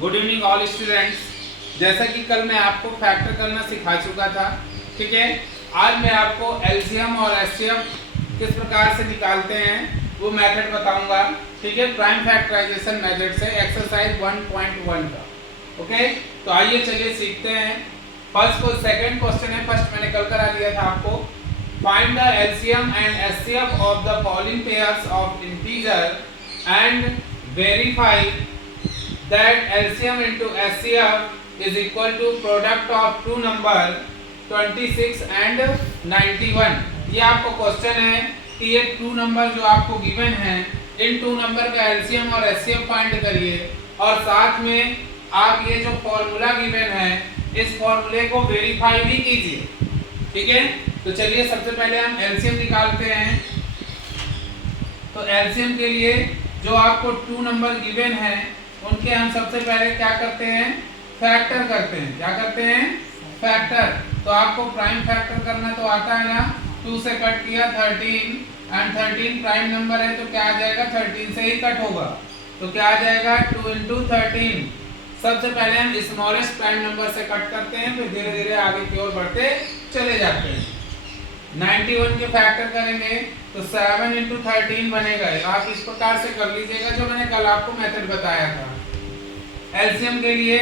Good evening all students. जैसा कि कल मैं आपको फैक्टर करना सिखा चुका था, ठीक है। आज मैं आपको एलसीएम और एचसीएफ किस प्रकार से निकालते हैं वो मेथड बताऊंगा, ठीक है। प्राइम फैक्टराइजेशन मेथड से एक्सरसाइज 1.1 का। ओके, तो आइए चलिए सीखते हैं। फर्स्ट को सेकंड क्वेश्चन है, फर्स्ट मैंने कल करा दिया था आपको। Find the LCM and HCF of the following pairs of integer and verify that LCM into HCF is equal to product of two number 26 and 91। ये आपको क्वेश्चन है कि ये टू नंबर जो आपको गिवन है, इन टू नंबर का LCM और HCF फाइंड करिए और साथ में आप ये जो फॉर्मूला गिवन है इस फॉर्मूले को वेरीफाई भी कीजिए, ठीक है। तो चलिए सबसे पहले हम LCM निकालते हैं। तो LCM के लिए जो आपको टू नंबर गिवन है उनके हम सबसे पहले क्या करते हैं, फैक्टर करते हैं। क्या करते हैं, फैक्टर। तो आपको प्राइम फैक्टर करना तो आता है ना। 2 से कट किया 13 एंड 13 प्राइम नंबर है तो क्या आ जाएगा, 13 से ही कट होगा तो क्या आ जाएगा 2 into 13। सबसे पहले हम स्मॉलेस्ट प्राइम नंबर से कट करते हैं, फिर धीरे धीरे आगे की ओर बढ़ते चले जाते हैं। 91 के फैक्टर करेंगे तो 7 into 13 बनेगा। आप इस प्रकार से कर लीजिएगा जो मैंने कल आपको मेथड बताया था। एलसीएम के लिए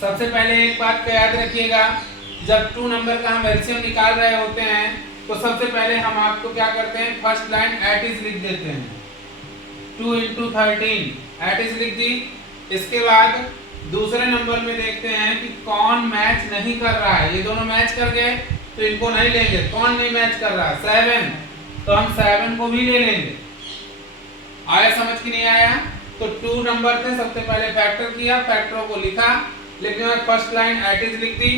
सबसे पहले एक बात का याद रखिएगा, जब टू नंबर का हम एलसीएम निकाल रहे होते हैं तो सबसे पहले हम आपको क्या करते हैं, फर्स्ट लाइन एट इज लिख देते हैं। 2 into 13 एट इज लिख दी। इसके बाद दूसरे नंबर में देखते हैं कि कौन मैच नहीं कर रहा है। ये दोनों मैच कर गए तो इनको नहीं लेंगे। कौन नहीं मैच कर रहा है, 7, तो हम 7 को भी ले लेंगे। आया समझ कि नहीं आया। तो टू नंबर थे, सबसे पहले फैक्टर किया, फैक्टरों को लिखा, लिखने में फर्स्ट लाइन एट इज लिख दी।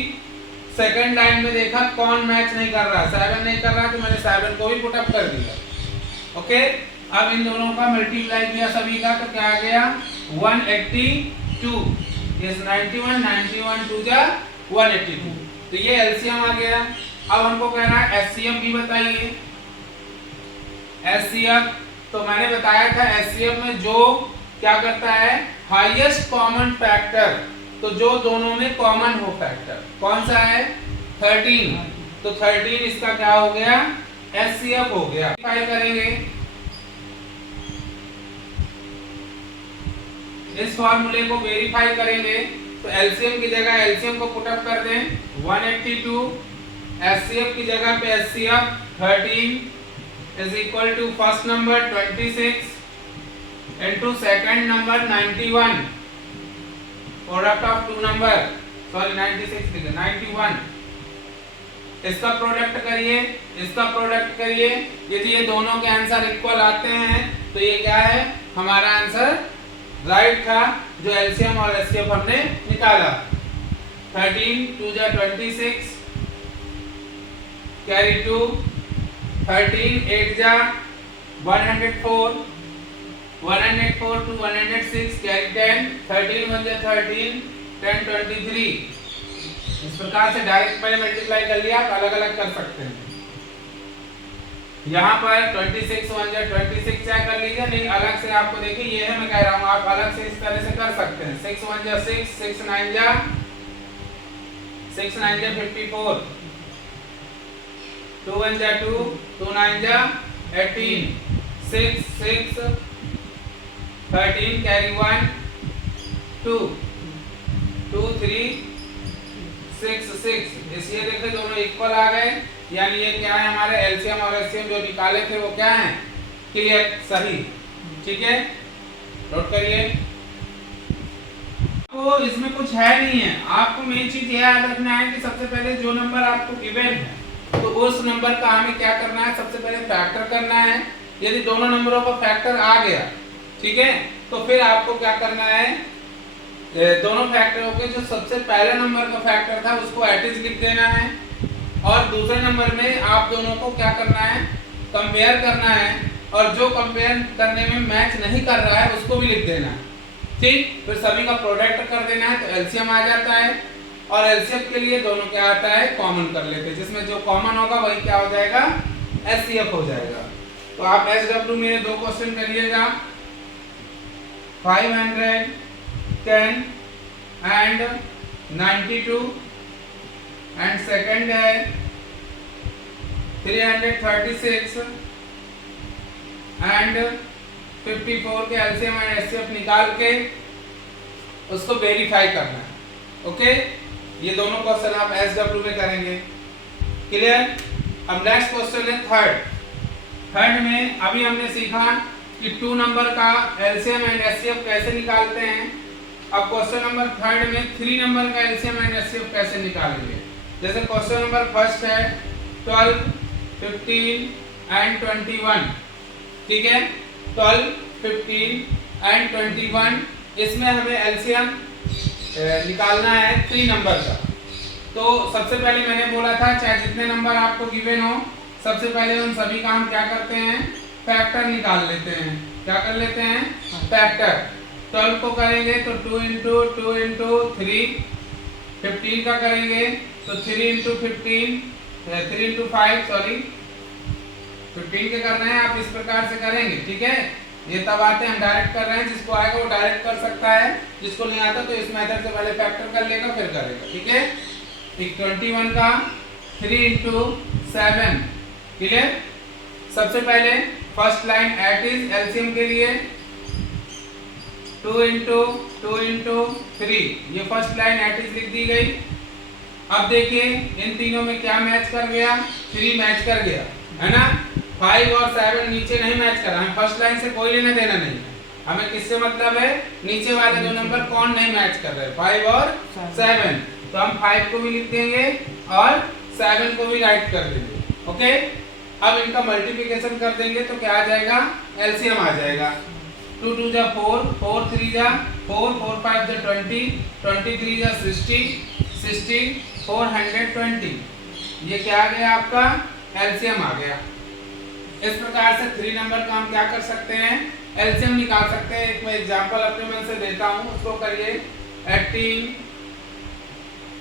सेकंड लाइन में देखा कौन मैच नहीं कर रहा, 7 नहीं कर रहा तो मैंने 7 को भी पुट अप कर दिया। ओके, अब इन दोनों का मल्टीप्लाई किया सभी का तो क्या आ गया 182। यस 91 91 2 जा 182। तो ये एलसीएम आ गया। अब हमको कहना है एचसीएफ भी बताइए। एचसीएफ तो मैंने बताया था एचसीएफ में जो क्या करता है, हाईएस्ट कॉमन फैक्टर, तो जो दोनों में कॉमन हो फैक्टर कौन सा है 13, तो 13 इसका क्या हो गया, एचसीएफ हो गया। वेरीफाई करेंगे इस फॉर्मूले को, वेरीफाई करेंगे तो एलसीएम की जगह एलसीएम को पुट अप कर दें 182, एचसीएफ की जगह पे HCF 13 is equal to first number 26 into second number 91, product of two number, sorry 96 लिखा 91। इसका प्रोडक्ट करिए, इसका प्रोडक्ट करिए। यदि ये दोनों के आंसर इक्वल आते हैं तो ये क्या है, हमारा आंसर राइट था जो एलसीएम और एचसीएफ हमने निकाला। 13 2 जा 26 कैरी 2, 13 8 जा 104, 104 to 106 कैरी 10, 13 1 जा 13, 10 23। इस प्रकार से डायरेक्ट पहले मल्टीप्लाई कर लिया, आप अलग अलग कर सकते हैं। यहाँ पर 26 1 जा 26 क्या कर लीजिए, नहीं अलग से आपको देखिए, ये है मैं कह रहा हूँ आप अलग से इस तरह से कर सकते हैं। 6 1 जा 6, 6 9 जा 54, 2 1 जा 2, 2 9 जा 18, 6 6 13 कैरी 1 2 2 3 6 6। इसलिए देखिए दोनों इक्वल आ गए, यानी ये क्या है, हमारे एलसीएम और एचसीएम जो निकाले थे वो क्या है, क्लियर, सही, ठीक है। नोट करिए, तो इसमें कुछ है नहीं है। आपको मेन चीज ये याद रखना है कि सबसे पहले जो नंबर आपको गिवन है तो उस नंबर का हमें क्या करना है, सबसे पहले फैक्टर करना है। यदि दोनों नंबरों का फैक्टर आ गया, ठीक है, तो फिर आपको क्या करना है, दोनों फैक्टरों के जो सबसे पहले नंबर का फैक्टर था उसको एट इज लिख देना है और दूसरे नंबर में आप दोनों को क्या करना है, कंपेयर करना है, और जो कंपेयर करने में मैच नहीं कर रहा है उसको भी लिख देना है, ठीक। फिर सभी का प्रोडक्ट कर देना है तो एलसीएम आ जाता है, और एलसीएम के लिए दोनों क्या आता है, कॉमन कर लेते हैं, जिसमें जो कॉमन होगा वही क्या हो जाएगा, एचसीएफ हो जाएगा। तो आप एसडब्ल्यू में 2 क्वेश्चन करिएगा। 500 10 and 92 एंड सेकंड है 336 एंड 54 के एलसीएम एंड एचसीएफ निकाल के उसको वेरीफाई करना है। ओके, ये दोनों क्वेश्चन आप एसडब्ल्यू में करेंगे। क्लियर? अब नेक्स्ट क्वेश्चन है थर्ड में अभी हमने सीखा कि 2 नंबर का एलसीएम एंड एचसीएफ कैसे निकालते हैं। अब क्वेश्चन नंबर थर्ड में 3 नंबर का एलसीएम एंड एचसीएफ कैसे निकालेंगे। जैसे क्वेश्चन नंबर फर्स्ट है 12, 15 एंड 21। ठीक है, 12, 15 एंड 21, इसमें हमें एलसीएम निकालना है 3 नंबर का। तो सबसे पहले मैंने बोला था चाहे जितने नंबर आपको गिवन हो, सबसे पहले उन सभी का हम क्या करते हैं, फैक्टर निकाल लेते हैं। क्या कर लेते हैं? फैक्टर। 12 को करेंगे तो 2 इंटू 2 इंटू 3, 15 का करेंगे तो 3 इंटू 15, 3 इंटू 5 सॉरी 15 के करना है, आप इस प्रकार से करेंगे। ठीक है, ये तब आते हैं हम डायरेक्ट कर रहे हैं, जिसको आएगा वो डायरेक्ट कर सकता है, जिसको नहीं आता तो इस मेथड से पहले फैक्टर कर लेगा फिर करेगा। ठीक है, 21 का 3 इंटू 7। क्लियर? सबसे पहले first line at is LCM के लिए 2 इंटू 2 इंटू 3, ये फर्स्ट लाइन एट इज लिख दी गई। अब देखिए इन तीनों में क्या मैच कर गया, 3 मैच कर गया है ना। 5 और 7 नीचे नहीं मैच कर रहा, हमें फर्स्ट लाइन से कोई लेना देना नहीं है, हमें किससे मतलब है, नीचे वाले 2 नंबर कौन नहीं मैच कर रहे, 5 और 7। तो हम 5 को भी लिख देंगे और 7 को भी राइट कर देंगे। ओके, अब इनका मल्टीप्लिकेशन कर देंगे तो क्या आ जाएगा, एलसीएम आ जाएगा। 2 2 जा 4, 4 3 जा 4, 4 5 जा 20, 23 जा 60, 60 420, ये क्या आ गया आपका, एलसीएम आ गया। इस प्रकार से 3 नंबर का हम क्या कर सकते हैं, एलसीएम निकाल सकते हैं। एक मैं एग्जांपल अपने मन से देता हूं, उसको करिए। 18,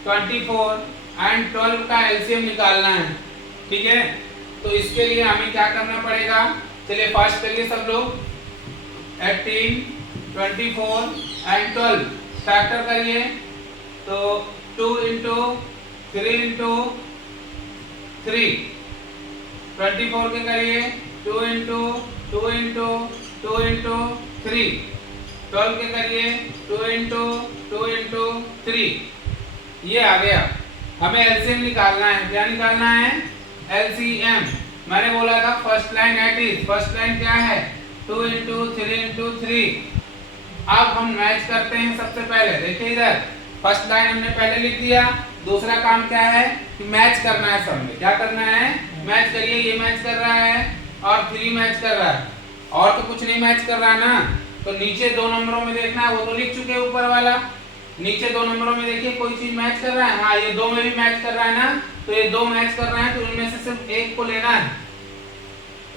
24 एंड 12 का एलसीएम निकालना है। ठीक है, तो इसके लिए हमें क्या करना पड़ेगा, चलिए फास्ट करिए सब लोग। 18, 24 एंड 12 फैक्टर करिए तो 2 इंटू 3 इंटू 3, 24 के करिए 2 इंटू 2 इंटू 2 इंटू 3, 12 के करिए 2 इंटू 2 इंटू 3, ये आ गया। हमें एलसीएम निकालना है। क्या निकालना है, एलसीएम। मैंने बोला था first line at is, first line क्या है, 2 इंटू 3 इंटू 3। अब हम मैच करते हैं। सबसे पहले देखिए इधर फर्स्ट लाइन हमने पहले लिख दिया, दूसरा काम क्या है कि मैच करना है सब में। क्या करना है, मैच करिए। ये मैच कर रहा है और 3 मैच कर रहा है, और तो कुछ नहीं मैच कर रहा है ना। तो नीचे 2 नंबरों में देखना है, वो तो लिख चुके ऊपर वाला। नीचे 2 नंबरों में देखिए कोई चीज मैच कर रहा है, हाँ ये 2 में भी मैच कर रहा है ना। तो ये 2 मैच कर रहा है, तो इनमें से सिर्फ एक को लेना है,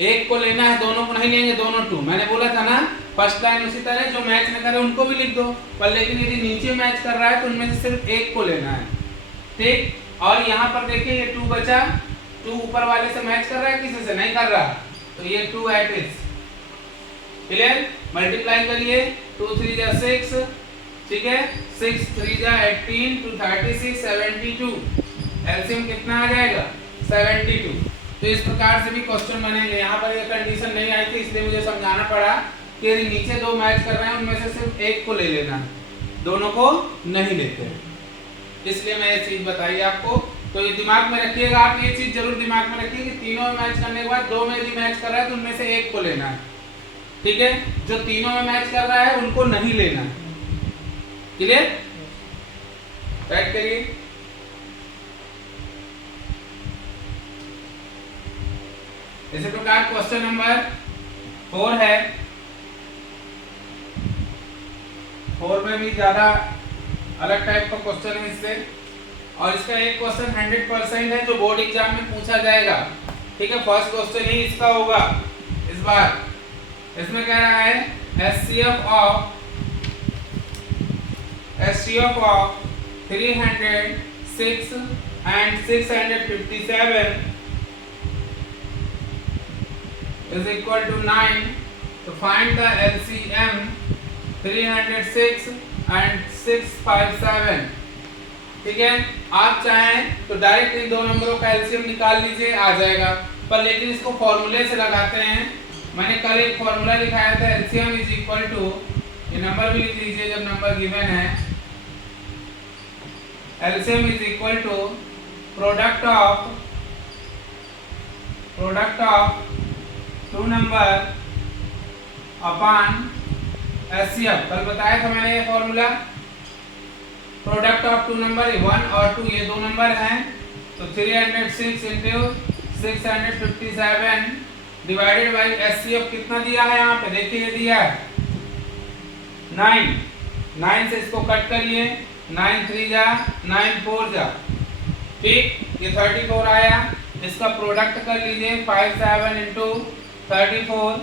एक को लेना है, दोनों को नहीं लेंगे, दोनों 2। मैंने बोला था ना फर्स्ट लाइन उसी तरह जो मैच न करे उनको भी लिख दो, पर लेकिन यदि नीचे मैच कर रहा है तो उनमें से सिर्फ एक को लेना है। ठीक, और यहाँ पर देखिए ये 2 बचा, 2 ऊपर वाले से मैच कर रहा है, किसी से नहीं कर रहा, तो ये 2 एट इज। क्लियर? मल्टीप्लाई करिए, 2 3 जा 6, ठीक है, 6 3 जा 18, 2 36, 72। एलसीएम कितना आ जाएगा, 72। तो इस प्रकार से भी क्वेश्चन बनेंगे। यहाँ पर ये कंडीशन नहीं आई थी इसलिए मुझे समझाना पड़ा कि नीचे 2 मैच कर रहे हैं उनमें से सिर्फ एक को ले लेना है, दोनों को नहीं लेते हैं, इसलिए मैं ये चीज बताई आपको। तो ये दिमाग में रखिएगा, आप ये चीज जरूर दिमाग में रखिए कि तीनों में मैच करने के बाद 2 में यदि मैच कर रहा है तो उनमें से एक को लेना है। ठीक है, जो तीनों में मैच कर रहा है उनको नहीं लेना है। क्लियर? राइट करिए। इसी प्रकार क्वेश्चन नंबर 4 है। 4 में भी ज्यादा अलग टाइप का क्वेश्चन है इससे, और इसका एक क्वेश्चन 100% है जो बोर्ड एग्जाम में पूछा जाएगा। ठीक है, फर्स्ट क्वेश्चन ही इसका होगा इस बार। इसमें कह रहा है HCF of 306 and 657 is equal to 9. To find the LCM 306 and 657। ठीक है, आप चाहें तो डायरेक्ट इन दो नंबरों का एलसीएम निकाल लीजिए, आ जाएगा। पर लेकिन इसको फॉर्मूले से लगाते हैं। मैंने कल एक फॉर्मूला लिखाया था, एलसीएम इज इक्वल टू, ये नंबर भी लिख लीजिए जब नंबर गिवन है, LCM is equal to product of two number upon HCF. कल बताया था मैंने ये formula. Product of two number 1 और 2 ये दो नंबर हैं, तो 306 इंटू 657 डिवाइडेड बाई एचसीएफ कितना दिया है यहाँ पे, देखिए ये दिया है 9 से इसको कट करिए, 9 3 जा 9 4 जा, ठीक, ये 34 आया। इसका प्रोडक्ट कर लीजिए, 5 7 इंटू 34,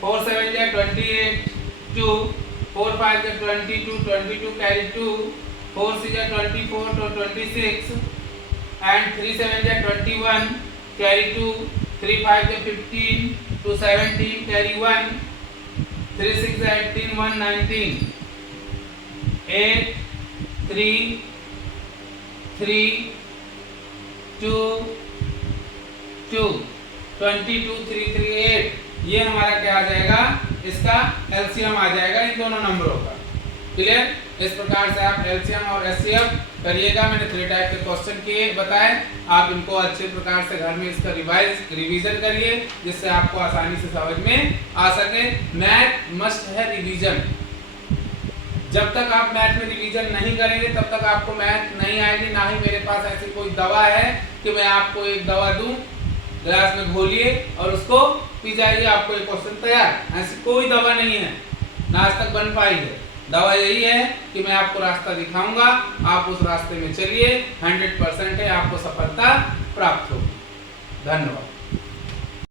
4 7 जा 28, 2 4 5 जा 22, 22 कैरी 2, 4 6 जा 24 to 26 एंड 3 7 जा 21 कैरी 2, 3 5 जा 15 to 17 कैरी 1, 3 6 जा 18 1 19, 8 3 3 2 2 22 3 3 8, ये हमारा क्या आ जाएगा, इसका एलसीएम आ जाएगा इन दोनों नंबरों का। क्लियर? इस प्रकार से आप एलसीएम और एचसीएफ करिएगा। मैंने 3 टाइप के क्वेश्चन किए बताए, आप इनको अच्छे प्रकार से घर में इसका रिवीजन करिए, जिससे आपको आसानी से समझ में आ सके। मैथ मस्ट है रिवीजन। जब तक आप मैथ में रिवीजन नहीं करेंगे तब तक आपको मैथ नहीं आएगी। ना ही मेरे पास ऐसी कोई दवा है कि मैं आपको एक दवा दूं, ग्लास में घोलिए और उसको पी जाइए, आपको एक क्वेश्चन तैयार। ऐसी कोई दवा नहीं है, ना आज तक बन पाई है। दवा यही है कि मैं आपको रास्ता दिखाऊंगा, आप उस रास्ते में चलिए, 100% है आपको सफलता प्राप्त होगी। धन्यवाद।